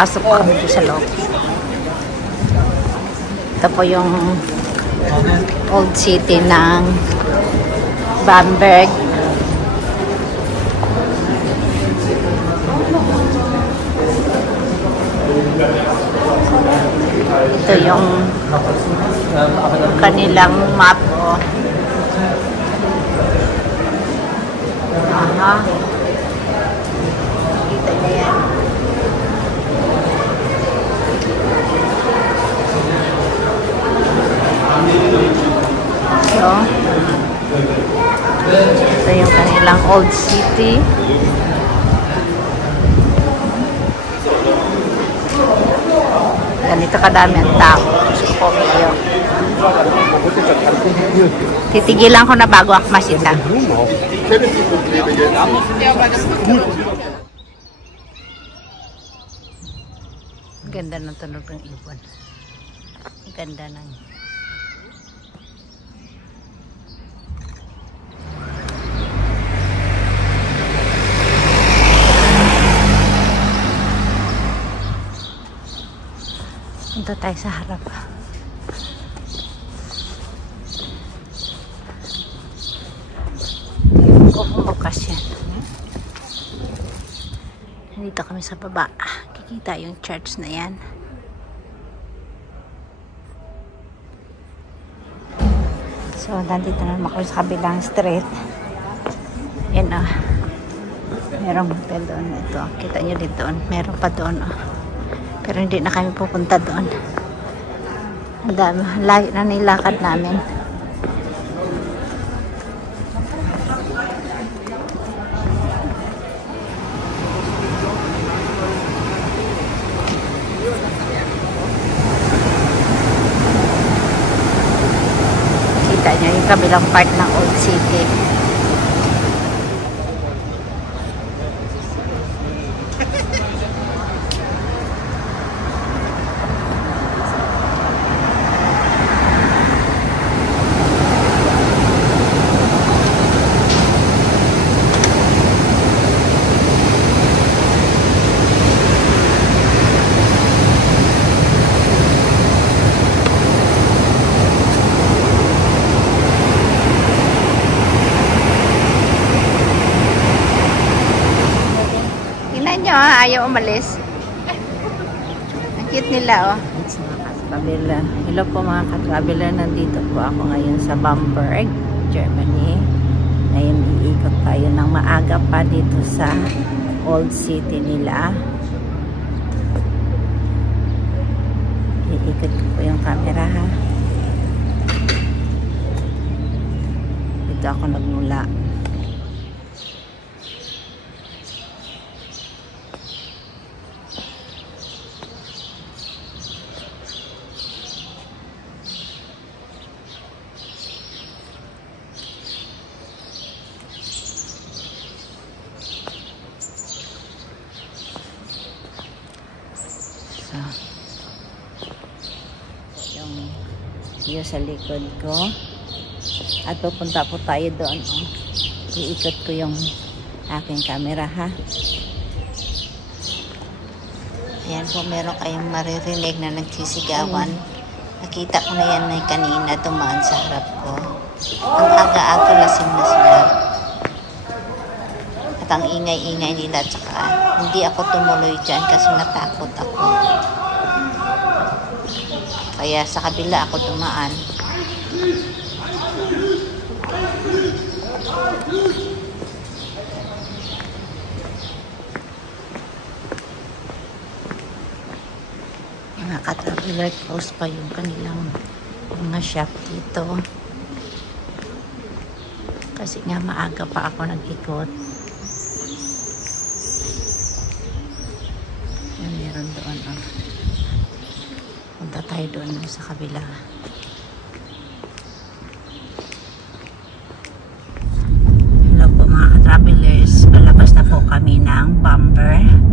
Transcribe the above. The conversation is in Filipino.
Pasok po kami sa loob. Ito po yung old city ng Bamberg. Ito yung kanilang map. Aha. Kita niya yan. So, ito yung kanilang old city. Ganito kadami ang tao. Gusto ko kayo. Titigilan ko na bago akmasita. Ganda ng tunog ng ibon. Ganda ng punta tayo sa harap. Bukas yan. Nandito kami sa baba. Kikita yung church na yan. So, nandito naman ako sa kabilang street. Yan o. Merong hotel doon. Ito. Kita nyo din doon. Meron pa doon o. Pero hindi na kami pupunta doon. Ang dami. Layo na nilakad namin. Kita nyo yung kabilang part ng old city. Ayaw umalis. Ang cute nila, oh. Traveler. Hello po mga ka-traveler. Nandito po ako ngayon sa Bamberg, Germany. Ngayon iikot tayo ng maaga pa dito sa old city nila. Iikot ko po yung camera, ha. Dito ako nagmula. Yung view sa likod ko at pupunta po tayo doon. Iikot ko yung aking camera, ha. Ayan po, meron kayong maririnig na nagsisigawan. Nakita ko na yan na kanina tumaan sa harap ko. Ang aga-aga lasing na sila at ang ingay-ingay nila, tsaka hindi ako tumuloy dyan kasi natakot ako. Kaya sa kabila ako tumaan. Mga ka-traveler, close pa yung kanilang mga shop dito. Kasi nga maaga pa ako nag-ikot. Yan, meron doon. Oh. Punta tayo doon sa kabila. Hello po mga ka-travelers. Palabas na po kami ng Bamberg.